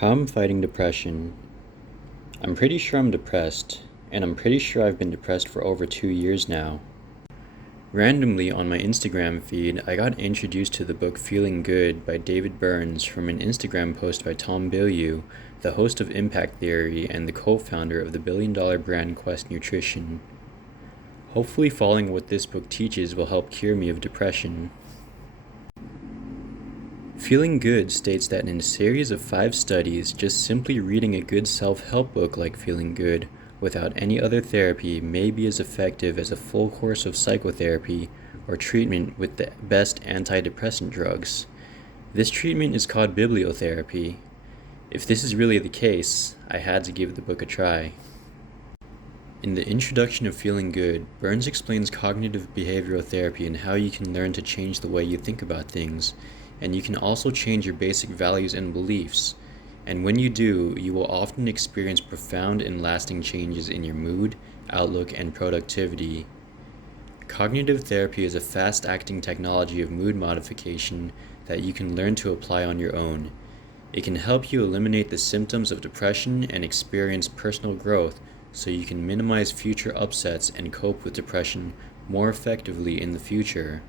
How I'm fighting depression. I'm pretty sure I'm depressed, and I'm pretty sure I've been depressed for over 2 years now. Randomly on my Instagram feed, I got introduced to the book Feeling Good by David Burns from an Instagram post by Tom Bilyeu, the host of Impact Theory and the co-founder of the billion-dollar brand Quest Nutrition. Hopefully following what this book teaches will help cure me of depression. Feeling Good states that in a series of 5 studies, just simply reading a good self-help book like Feeling Good without any other therapy may be as effective as a full course of psychotherapy or treatment with the best antidepressant drugs. This treatment is called bibliotherapy. If this is really the case, I had to give the book a try. In the introduction of Feeling Good, Burns explains cognitive behavioral therapy and how you can learn to change the way you think about things, and you can also change your basic values and beliefs. And when you do, you will often experience profound and lasting changes in your mood, outlook, and productivity. Cognitive therapy is a fast-acting technology of mood modification that you can learn to apply on your own. It can help you eliminate the symptoms of depression and experience personal growth so you can minimize future upsets and cope with depression more effectively in the future.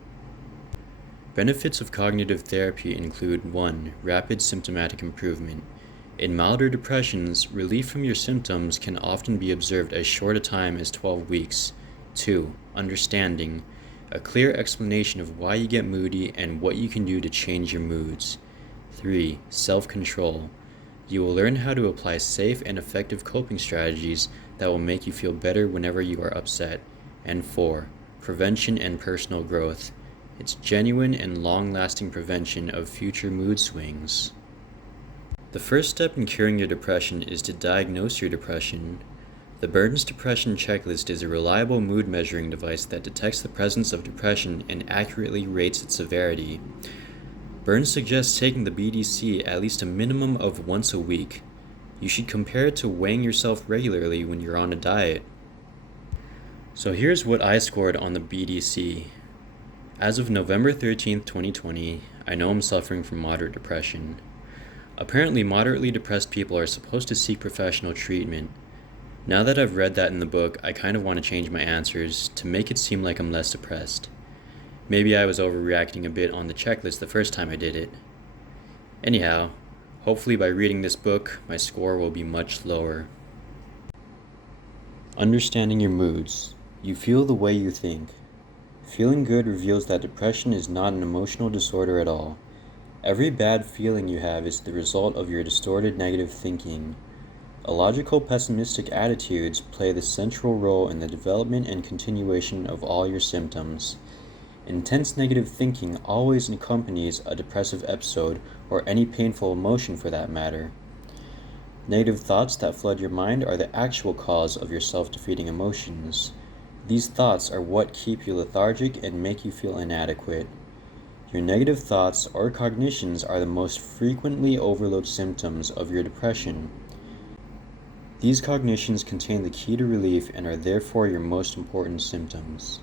Benefits of cognitive therapy include 1. Rapid symptomatic improvement. In milder depressions, relief from your symptoms can often be observed as short a time as 12 weeks. 2. Understanding. A clear explanation of why you get moody and what you can do to change your moods. 3. Self-control. You will learn how to apply safe and effective coping strategies that will make you feel better whenever you are upset. And 4. Prevention and personal growth. It's genuine and long-lasting prevention of future mood swings. The first step in curing your depression is to diagnose your depression. The Burns Depression Checklist is a reliable mood measuring device that detects the presence of depression and accurately rates its severity. Burns suggests taking the BDC at least a minimum of once a week. You should compare it to weighing yourself regularly when you're on a diet. So here's what I scored on the BDC. As of November 13th, 2020, I know I'm suffering from moderate depression. Apparently, moderately depressed people are supposed to seek professional treatment. Now that I've read that in the book, I kind of want to change my answers to make it seem like I'm less depressed. Maybe I was overreacting a bit on the checklist the first time I did it. Anyhow, hopefully by reading this book, my score will be much lower. Understanding your moods. You feel the way you think. Feeling Good reveals that depression is not an emotional disorder at all. Every bad feeling you have is the result of your distorted negative thinking. Illogical pessimistic attitudes play the central role in the development and continuation of all your symptoms. Intense negative thinking always accompanies a depressive episode or any painful emotion for that matter. Negative thoughts that flood your mind are the actual cause of your self-defeating emotions. These thoughts are what keep you lethargic and make you feel inadequate. Your negative thoughts or cognitions are the most frequently overlooked symptoms of your depression. These cognitions contain the key to relief and are therefore your most important symptoms.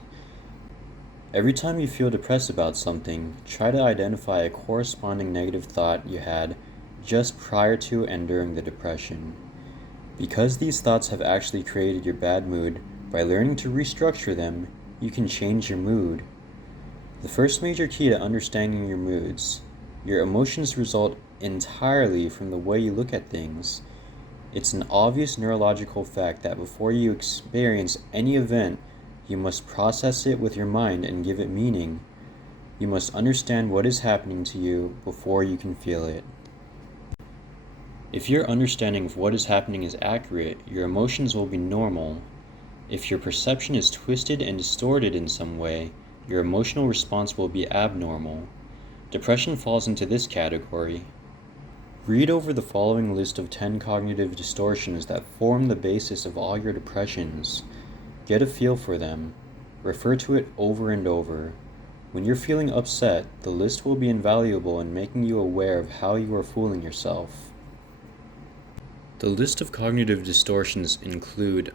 Every time you feel depressed about something, try to identify a corresponding negative thought you had just prior to and during the depression. Because these thoughts have actually created your bad mood, by learning to restructure them, you can change your mood. The first major key to understanding your moods. Your emotions result entirely from the way you look at things. It's an obvious neurological fact that before you experience any event, you must process it with your mind and give it meaning. You must understand what is happening to you before you can feel it. If your understanding of what is happening is accurate, your emotions will be normal. If your perception is twisted and distorted in some way, your emotional response will be abnormal. Depression falls into this category. Read over the following list of 10 cognitive distortions that form the basis of all your depressions. Get a feel for them. Refer to it over and over. When you're feeling upset, the list will be invaluable in making you aware of how you are fooling yourself. The list of cognitive distortions include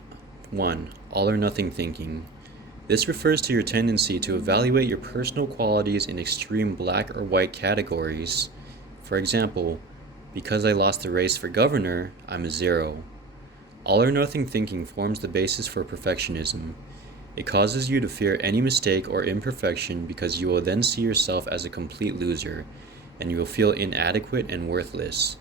1. All or nothing thinking. This refers to your tendency to evaluate your personal qualities in extreme black or white categories. For example, Because I lost the race for governor, I'm a 0. All or nothing thinking forms the basis for perfectionism. It causes you to fear any mistake or imperfection because you will then see yourself as a complete loser, and you will feel inadequate and worthless.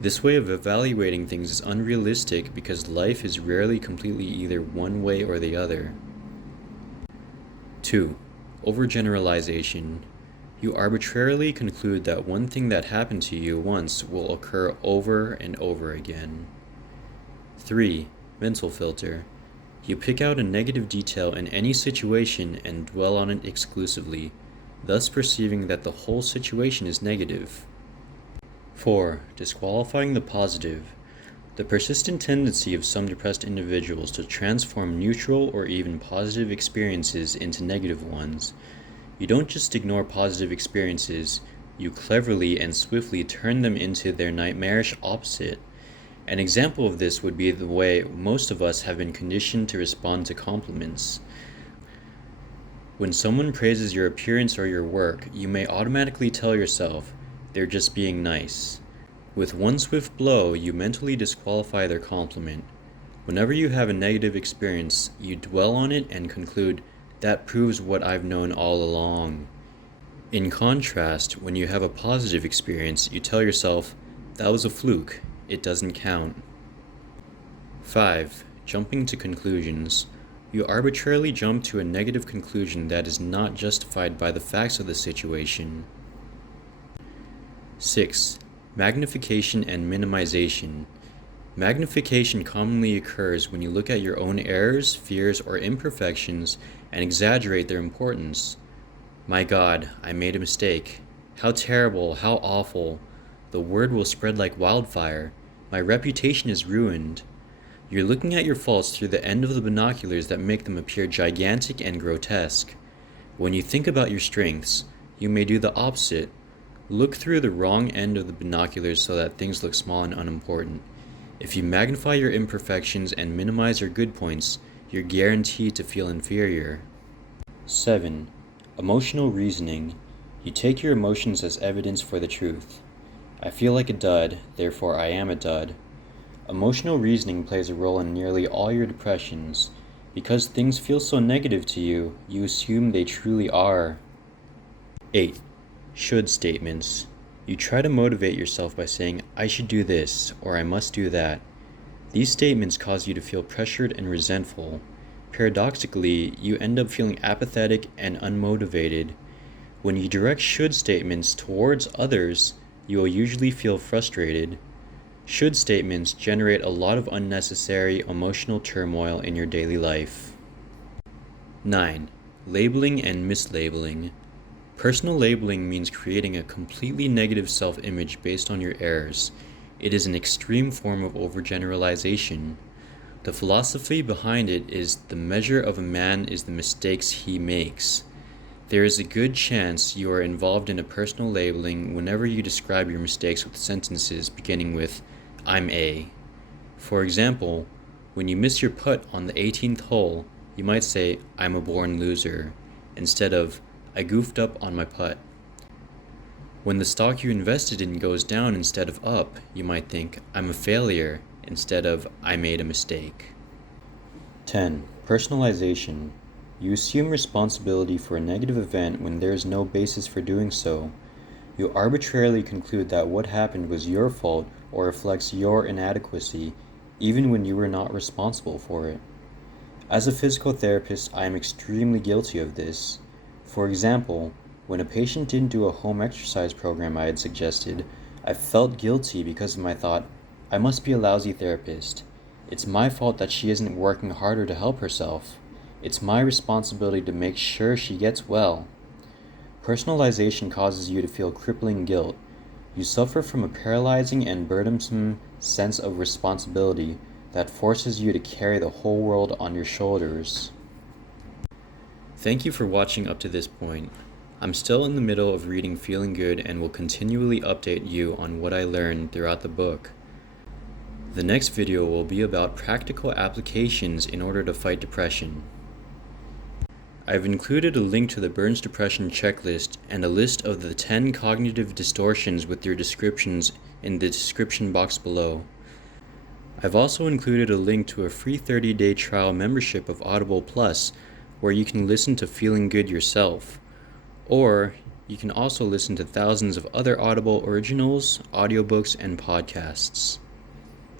This way of evaluating things is unrealistic because life is rarely completely either one way or the other. 2. Overgeneralization. You arbitrarily conclude that one thing that happened to you once will occur over and over again. 3. Mental filter. You pick out a negative detail in any situation and dwell on it exclusively, thus perceiving that the whole situation is negative. 4. Disqualifying the positive. The persistent tendency of some depressed individuals to transform neutral or even positive experiences into negative ones. You don't just ignore positive experiences, you cleverly and swiftly turn them into their nightmarish opposite. An example of this would be the way most of us have been conditioned to respond to compliments. When someone praises your appearance or your work, you may automatically tell yourself, they're just being nice. With one swift blow, you mentally disqualify their compliment. Whenever you have a negative experience, you dwell on it and conclude, that proves what I've known all along. In contrast, when you have a positive experience, you tell yourself, that was a fluke, it doesn't count. 5. Jumping to conclusions. You arbitrarily jump to a negative conclusion that is not justified by the facts of the situation. 6. Magnification and minimization. Magnification commonly occurs when you look at your own errors, fears, or imperfections and exaggerate their importance. My God, I made a mistake. How terrible, how awful. The word will spread like wildfire. My reputation is ruined. You're looking at your faults through the end of the binoculars that make them appear gigantic and grotesque. When you think about your strengths, you may do the opposite. Look through the wrong end of the binoculars so that things look small and unimportant. If you magnify your imperfections and minimize your good points, you're guaranteed to feel inferior. 7. Emotional reasoning. You take your emotions as evidence for the truth. I feel like a dud, therefore I am a dud. Emotional reasoning plays a role in nearly all your depressions. Because things feel so negative to you, you assume they truly are. 8. Should statements. You try to motivate yourself by saying, I should do this, or I must do that. These statements cause you to feel pressured and resentful. Paradoxically, you end up feeling apathetic and unmotivated. When you direct should statements towards others, you will usually feel frustrated. Should statements generate a lot of unnecessary emotional turmoil in your daily life. 9. Labeling and mislabeling. Personal labeling means creating a completely negative self-image based on your errors. It is an extreme form of overgeneralization. The philosophy behind it is the measure of a man is the mistakes he makes. There is a good chance you are involved in a personal labeling whenever you describe your mistakes with sentences beginning with, I'm A. For example, when you miss your putt on the 18th hole, you might say, I'm a born loser, instead of, I goofed up on my putt. When the stock you invested in goes down instead of up, you might think, I'm a failure, instead of, I made a mistake. 10. Personalization. You assume responsibility for a negative event when there is no basis for doing so. You arbitrarily conclude that what happened was your fault or reflects your inadequacy, even when you were not responsible for it. As a physical therapist, I am extremely guilty of this. For example, when a patient didn't do a home exercise program I had suggested, I felt guilty because of my thought, I must be a lousy therapist. It's my fault that she isn't working harder to help herself. It's my responsibility to make sure she gets well. Personalization causes you to feel crippling guilt. You suffer from a paralyzing and burdensome sense of responsibility that forces you to carry the whole world on your shoulders. Thank you for watching up to this point. I'm still in the middle of reading Feeling Good and will continually update you on what I learned throughout the book. The next video will be about practical applications in order to fight depression. I've included a link to the Burns Depression checklist and a list of the 10 cognitive distortions with their descriptions in the description box below. I've also included a link to a free 30-day trial membership of Audible Plus, where you can listen to Feeling Good yourself. Or you can also listen to thousands of other Audible originals, audiobooks, and podcasts.